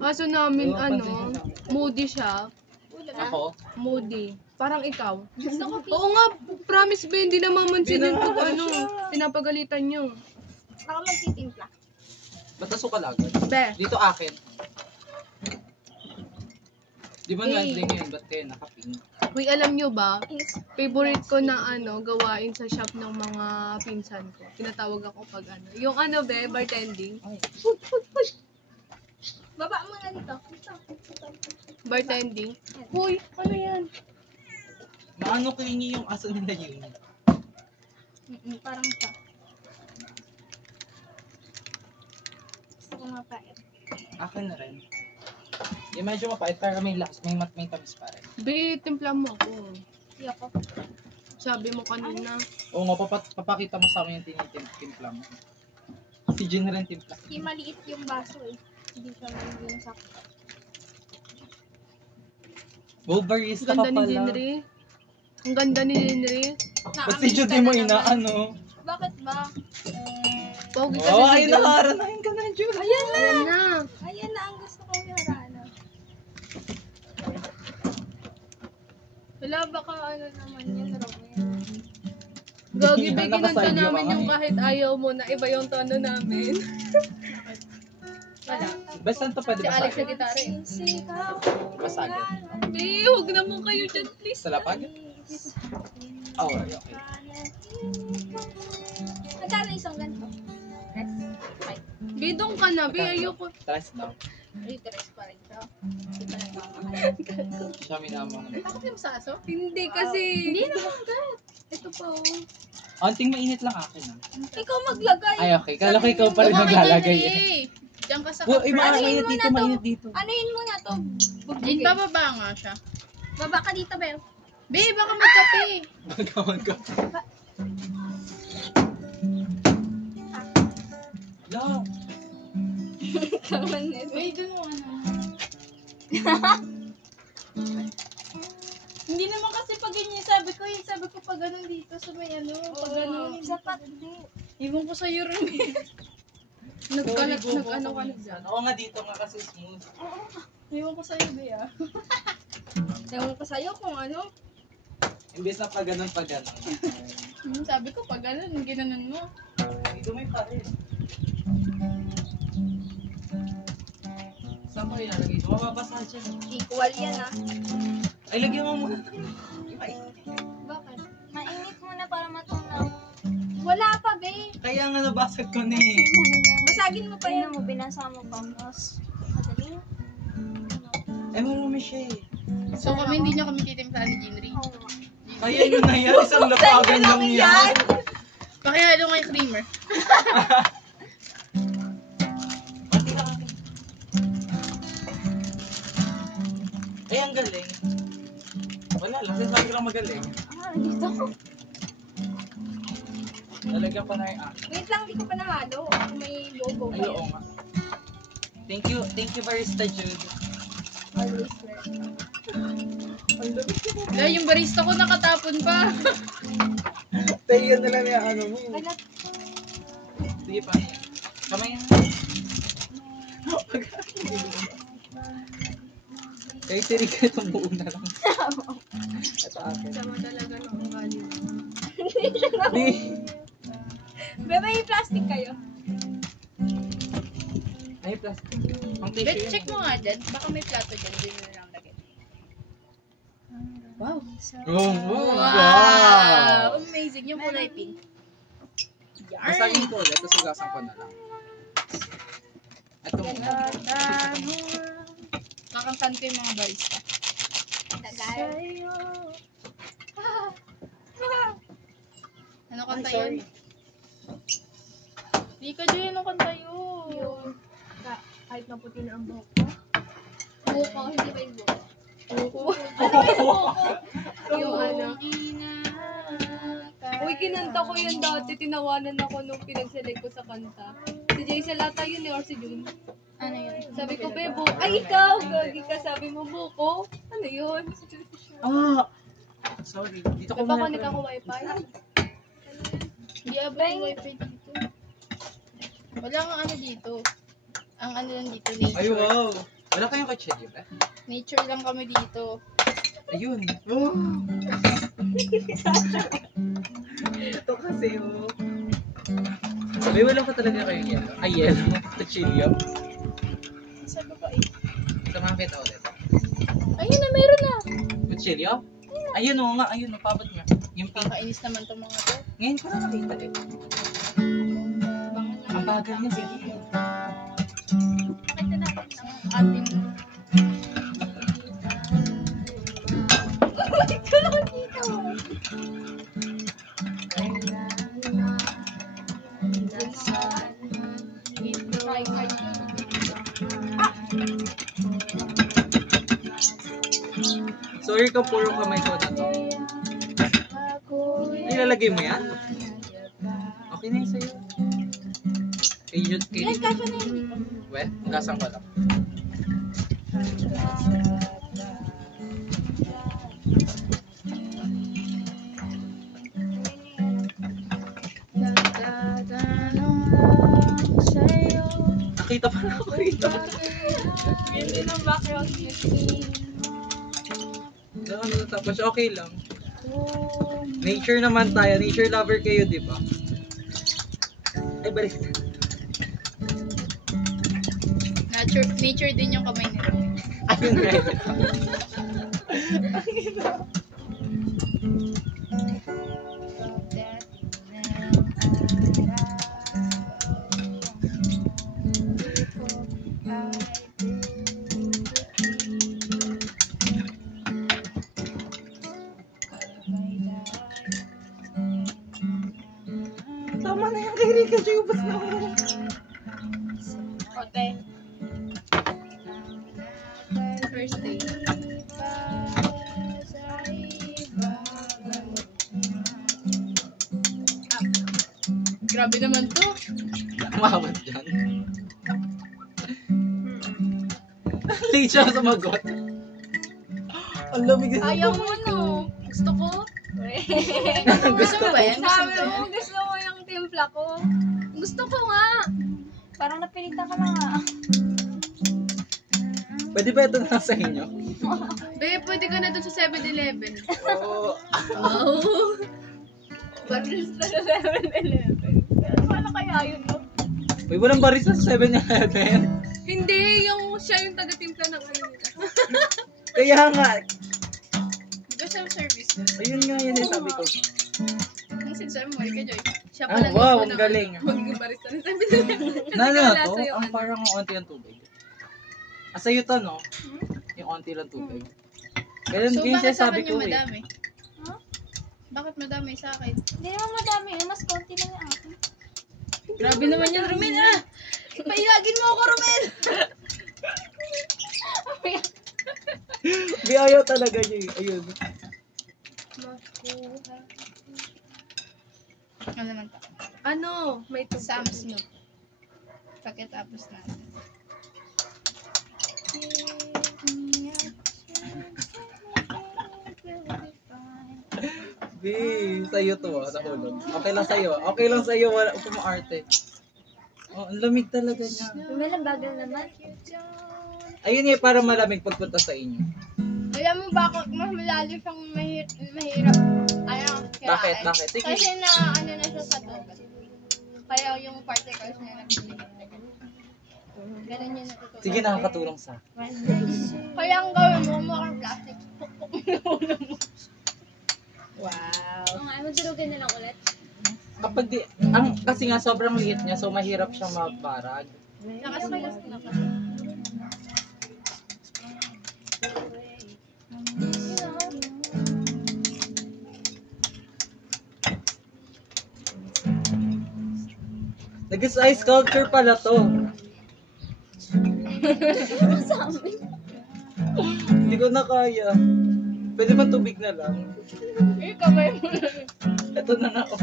Kaso namin, moody siya. Ako? Moody. Parang ikaw. Oo nga, promise ba, hindi namamansin yun pag pinapagalitan nyo. Ako magtitimpla. Ba't asukal agad? Be. Dito akin. Di ba Hey. nandling yun? Ba't kayo nakaping? Uy, alam nyo ba, favorite ko na gawain sa shop ng mga pinsan ko. Tinatawag ako pag yung bartending. Baba mo na dito. Bartending. Uy, ano yan? Maano clingy yung aso nila yun? Parang siya. Gusto ko mapait. Akin na rin. Yung medyo mapait pero may lakas, may tamis pa rin. Be, timpla mo ako. Hindi ako. Sabi mo kanina. Oo nga, papakita mo sa amin yung tinitimpla mo. Si Jin na rin timpla. Hindi maliit yung baso eh. Hindi siya magiging sakto. Wow, barista Ang ka ganda ni pala. Jinri. Ang ganda ni Jinri. Ba't si Judy mo inaano? Bakit ba? Pogi kasi Oh, si ay Judy. nakaranahin ka na, Judy. Ayan na! Ayan na. Ayan na ang gusto kong harana. Wala baka naman yan, Romeo. Gagi, be, Nakaside kinanta view namin ka yung nga kahit ayaw mo na iba yung tono namin. Wala. Basta ito pwede Si Alex basagin. na gitara eh. Basagin. Be, huwag naman kayo dyan, please. Sa lapag? Oh, okay. Magkano isang ganito? Be, doon ka na. Be, ayoko. Tries daw. Interest pa rin siya. Hindi pa nagmamahal. Siya minamahal. Takot yung sa aso? Hindi kasi. Hindi naman agad. Ito pa oh. Anting mainit lang akin ah. Ikaw maglagay. Ay, okay. Kala ko ikaw pa rin maglalagay eh. Diyan ka sa Well, ay, Anuhin mainit mo dito, na to. mainit dito. Anuhin mo na to. Jin, bababa nga siya. Baba ka dito, Bel. Be, baka magkape. Magkawan ka. No. Wait, dun mo Hindi naman kasi pag ganyan sabi ko pag ganun dito sa may pag ganun. Sapat din. Iwan ko sa'yo rin. Nag-ano ka na dyan. Oo nga, dito nga kasi smooth. Iwan ko sa'yo, Be, ah. Ewan ko sa'yo kung ano. Imbes na pa ganun. Sabi ko pag ganun, ginanon mo. Dito may pa rin. Saan ko ilalagay ito? Mababasa siya. Equal yan ah. Ay, lagyan mo muna. Ay, Bakit? Mainit muna para matunaw. Wala pa, Be. kaya nga nabasag ko na eh. Basagin mo pa yan. Mo, binasa mo pa. Mas madali. Ay, marami siya eh. So kami hindi niya kami titimplahan ni Jinri. Oo nga. Kaya yun na yan. Isang lapagan lang yan. Pakihalo nga yung creamer. Ay, ang galing. Wala lang. Sabi ko lang magaling. Dito. Lalagyan ko na yung Wait lang, di ko pa nahalo. Kung may logo pa Ay, oo nga. Thank you, Barista Jude. Always learn. Wala, yung barista ko nakatapon pa. Tayo na lang yung ano mo. Alat. Sige pa. Kamay yan. Kaya tirig ka itong buo na lang. Ito akin. Sama talaga ng ugali. Di. Bebe, may plastic kayo. Ay, plastic. Ang tissue Bet, yun. check mo nga dyan. Baka may plato dyan. Doon mo na lang lagay. Wow. Oh, Wow! Amazing. Yung kulay pink. Masagin ko ulit. Tapos ugasan ko na lang. Ito muna. Kakantan ko yung mga barista. Tagal. Ano kanta Ay, sorry. yun? Di ka dyan yung kanta yun. Kahit maputi na ang buhok ko. Buhok ko, hindi ba yung buhok? Buko. Yung ano. Uy, kinanta ko yun dati. Tinawanan ako nung pinagselect ko sa kanta. Si Jay Salata yun eh, or si June. Ano yun? Sabi ko, Bebo, ay ikaw, gagi ka. Sabi mo, Buko. Ano yun? Ah! Sorry. Dito ko Baka muna. connect ako wifi. Hindi abot yung wifi dito. Wala nga ano dito. Ang ano lang dito, nature. Ay, wow. Wala kayong kutsilyo ba? Nature lang kami dito. Ayun. Oh. Ito kasi oh. May wala pa talaga kayong yelo. Ay, yelo. Kutsilyo. Sa baba eh. Samahan kita ulit. Ayun na, meron na. Kutsilyo? Ayun o nga, ayun o. Pabot nga. Yung pink. Kakainis naman itong mga to. Ngayon ko na nakita eh. Bangan na. Ang bagal niya, sige. Nakita natin ng ating... Ikaw naman dito. Try hard. Sorry ka, puro kamay ko na to. Ilalagay mo yan? Okay na yun sa'yo. Ay, kasya na yun dito. Well, gasang ko lang. Nakita pa na ako rito. Yun din ang background music. Tapos okay lang. Nature naman tayo. Nature lover kayo, di ba? Ay, balik. Nature din yung kamay nila. Ayun na yun. Tama na yung kay Rika. Jubas na ako. Ote. First day. Grabe naman to. Umawat dyan. Late siya sumagot. Ang lamig na Ayaw mo no. Gusto ko. Gusto mo ba yan? Sabi mo, gusto mo yung timpla ko. Gusto ko nga. Parang napilitan ka na nga. Pwede ba ito na sa inyo? Be, pwede ka na dun sa 7-Eleven. Oo. Wow. Baris na sa 7-Eleven. Paano kaya yun no? May walang barista sa 7-Eleven. Hindi, yung siya yung taga-timpla ng ano nila. Kaya nga. Di ba siya service na? Ayun nga, yun yung sabi ko. Ang sinasabi mo, Marika Joy. Siya Ah, pala wow, yung ang unang galing. maging barista ng 7-Eleven. Nalo na Kasi to? wala sa'yo, Ang ano. parang onti ang tubig. Sa'yo to, no? Yung onti lang tubig. Ganun So, din siya bakit sa sabi akin yung ko eh. madami? Huh? Bakit madami sa akin? Hindi naman madami. Mas konti lang yung akin. Grabe naman yan, Romel ah! Pailagin mo ako, Romel! Di ayaw talaga niya eh. Ayun. Ano naman to? Ano? May tubig. Sam Snoop. Pagkatapos natin. Be, sa'yo to ah, nahulog. Okay lang sa'yo. Okay lang sa'yo, wala ko maarte. Oh, ang lamig talaga niya. Lumilang bagal naman. Ayun nga, para malamig pagpunta sa inyo. Alam mo bakit mas malalim siyang mahirap? Ayaw, Bakit? Bakit? Sige. Kasi na ano na siya sa tubig. Kaya yung particles niya nagbibigat. Ganun yung natutuwa. Sige, nakakatulong sa akin. Kaya ang gawin mo, mukhang plastic. Pukpuk mo yung ulo mo. Oo nga, magdurugan na lang ulit. Kapag di, kasi nga sobrang liit niya, so mahirap siya magbarag. Nakasilas na pa. Nag-ice sculpture pala to. Hindi ko na kaya. Pwede ba tubig na lang? Eh, kamay mo na. Ito na nga. Oh.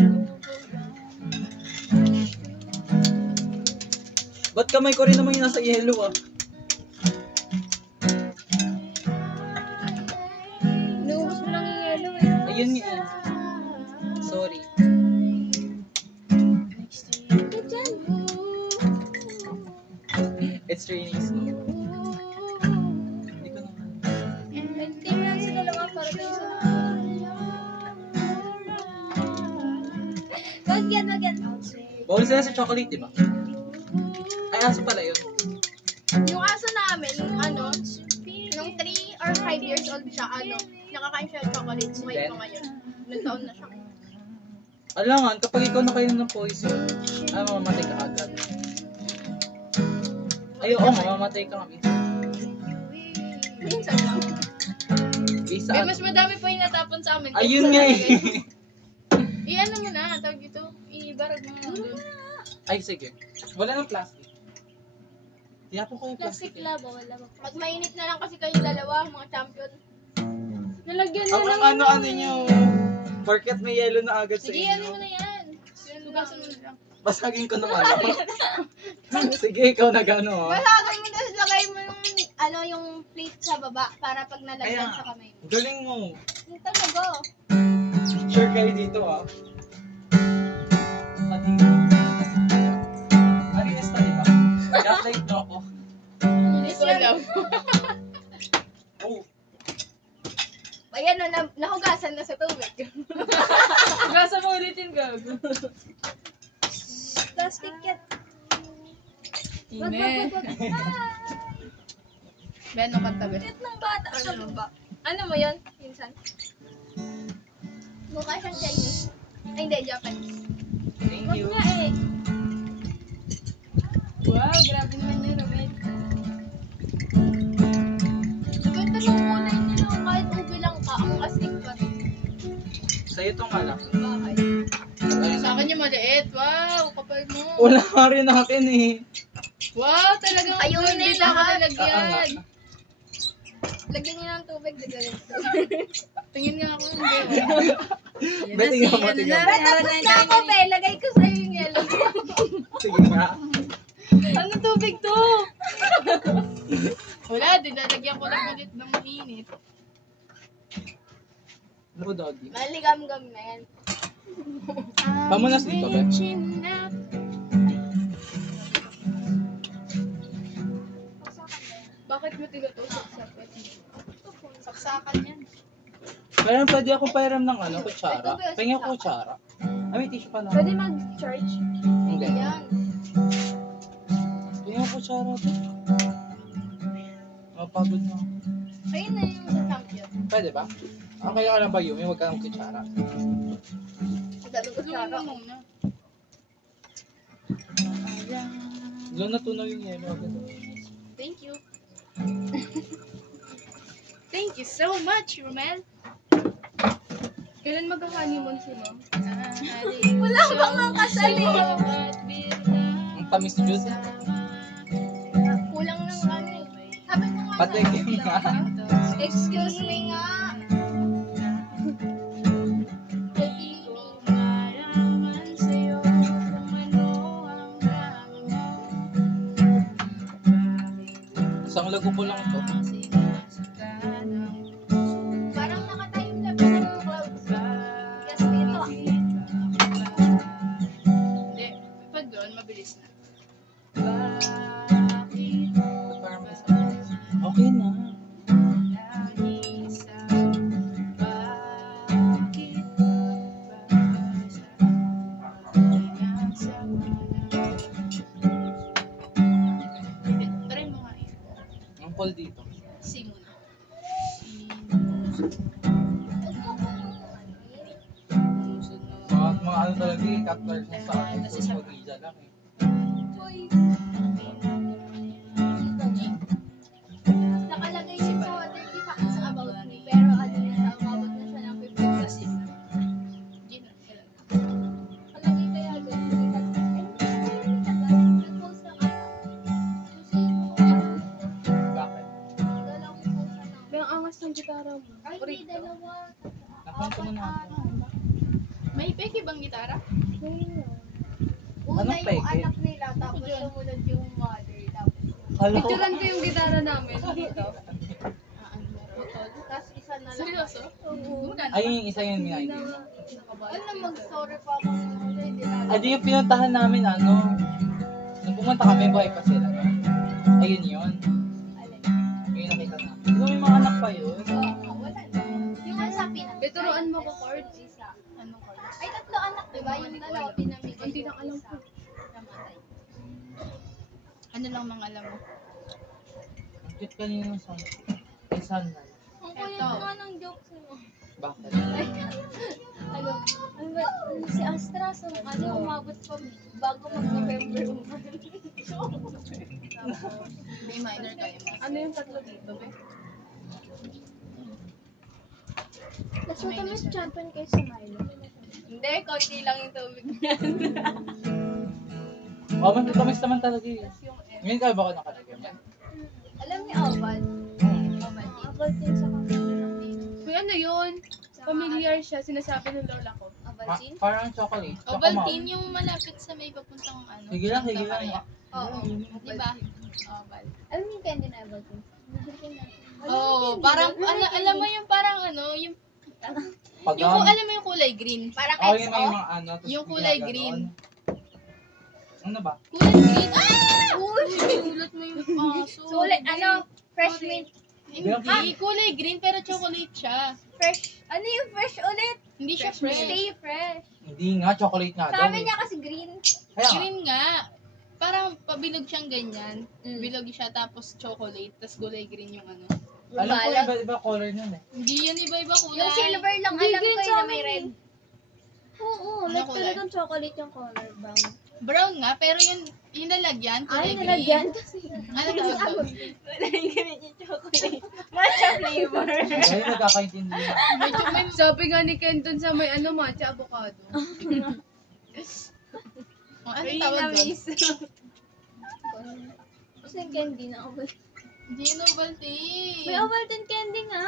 Ba't kamay ko rin naman yung nasa yellow ah? Inuubos mo lang yung yellow eh. Ayun nga eh. Sorry. It's raining snow. Wag yan. Bawal sila sa chocolate, di ba? Ay, aso pala yun. Yung aso namin, nung 3 or 5 years old siya, nakakain siya ng chocolate. Buhay pa ngayon. Nagtaon na siya. Alangan, kapag ikaw nakainom ng poison, ay mamamatay ka agad. Ay, oo, mamamatay ka kami. Minsan lang. Isa. Eh, mas madami pa yung natapon sa amin. Ayun nga eh. I-ano mo na, tawag dito, ibarag mo na doon. Ay, sige. Wala ng plastic. Tinapon ko yung Plastic plastic. labo, wala ba? Pag mainit na lang kasi kayong dalawa, mga champion. Nalagyan Ang ano nyo. Porket may yellow na agad sa Sige, ano inyo. mo na yan. Sugasan mo na lang. Basagin ko ng ano. Sige, ikaw na gano. Masagay mo, tapos lagay mo yung plate sa baba para pag nalagyan Kaya. sa kamay mo. Galing mo. Yung talaga. Sure kayo dito ah. Marinas na diba? Gaslight mo ako. Hindi ko alam. Oh. Ayan na, nahugasan na sa tubig. Gasa mo ulit yung gago. Plastic yan. Wag. Ben, ano kanta, Ben? Cute ng bata. Ano ba? Ano mo yun? Minsan? Mukha siyang Chinese. Ay, hindi, Japanese. Thank Wag you. nga eh. Wow, grabe naman yun, Romel. Ganda ng kulay nila. Kahit ube lang ka, ang astig pa rin. Sa'yo itong alak. Bakit? Sa akin yung maliit. Wow, kapal mo. Wala ka rin akin eh. Wow, talagang Ayun na hindi yung lang ako lahat. nilagyan. Lagyan niyo ng tubig, dagalit. Tingin nga ako, hindi. Beti nga mo, tingnan mo. Tapos na ako, be. Lagay ko sa'yo yung yellow. Sige nga. Ano tubig to? Wala, dinalagyan ko lang ulit ng mainit. Ano doggy? Maligam-gam na yan. Pamunas dito, be. Bakit mo tigato? Saksakan. Saksakan yan. Pero pwede ako pairam ng ano, kutsara. Ito ba, Pahingin ko kutsara. Ay, may tissue pala. Pwede mag-charge. Hindi. Yan. Pahingin ko kutsara. Be. Mapagod na. Ayun na yung sa champion. Pwede ba? Okay ka lang ba yun? Huwag ka ng kutsara. Tulungan mo muna. Doon natunaw yung yelo. Thank you. Thank you so much, Romel. Kailan mag-honeymoon si ma'am? Wala bang makasali? Ang tamis ni Jude. Kulang ng ano eh. Sabi mo nga. Patikim nga. Excuse me nga. Isang lago po lang ito. Parang nakatayong na sa clouds. Yes, dito. Hindi. Pag doon, mabilis na. Parang may isa. Okay na. Try mo nga yun. Ang Paul dito. Si muna. Mga ano talaga eh, cutler mo sa akin. Puro mag-ija lang eh. Nakalagay siya sa 30 facts about me, pero ano na, umabot na siya ng 50 plus. Hindi na, kailan. Nakalagay kaya doon, nag-post na kaya. Bakit? Dalawang post na lang. Ang angas ng gitara mo. Ay, hindi, dalawa. Nakwento mo na ako. May peke bang gitara? Anong Una yung peke? anak nila, tapos sumunod yung mother, tapos Kala ko. Picturean ko yung gitara namin dito. putol. Tapos isa na lang. Seryoso? Oo. Ayun yung isa yung minay. Ano, mag-story pa ako ng hindi na. Adi yung pinuntahan namin ano. Nung pumunta kami, buhay pa sila. Ayun yun. Alin? Ayun nakita namin. Di ba may mga anak pa yun? Oo, wala na. Yung Ano, pinamigay Konti yung lang alam isa. ko. Namatay. Ano lang mga alam mo? Ang cute kanina ng sun. May sun na. Ang kulit Eto. nga ng jokes mo. Bakit? Ano ba, si Astra, so, umabot pa bago mag-November May minor kayo. Ano yung tatlo dito, be? Mas matamis champion kayo sa Milo. Hindi, konti lang yung tubig niyan. Oh, mas matamis naman talaga eh. Yung Ngayon kayo ba ako nakalagyan? Alam niyo, Oval? Oval. Abot din sa kanila ng name. Kuya, ano yun? Familiar siya, sinasabi ng lola ko. Ovaltine? Parang chocolate. Tsaka Ovaltine yung malapit sa may papuntang ano. Sige lang, sige Santa lang. Maria. Oo. Di ba? Oval. Alam niyo yung candy na Ovaltine? Nabalikin natin. Oo, parang, alam mo yung parang ano, yung Pag alam mo yung kulay green. Parang oh, XO? yung may mga ano. tapos Yung kulay ginaganon. green. Ano ba? Kulay green. Ah! Uy, sinulat mo yung aso. Sulit, ano? Fresh mint. Hindi, kulay green pero chocolate siya. Fresh. Ano yung fresh ulit? Hindi siya fresh. Stay fresh. Hindi nga, chocolate nga daw. Sabi eh. niya kasi green. Kaya nga. Green nga. Parang pabilog siyang ganyan. Bilog siya tapos chocolate, tapos kulay green yung ano. Alam ko, Balag. iba-iba color nun eh. Hindi yan iba-iba kulay. Yung silver lang, Hindi alam ko green yun sa na may amin red. Oo, Ano like kulay? talagang chocolate yung color brown. Brown nga, pero yung nalagyan, kulay Ay, green. nalagyan kasi. Ano tawag doon? Ganyan yung chocolate. Matcha flavor. Kaya nagkakaintindihan. Medyo may Sabi nga ni Kenton sa may ano, matcha avocado. ano tawag doon? Kasi yung candy na Ovaltine. Hindi yun Ovaltine. May Ovaltine candy nga.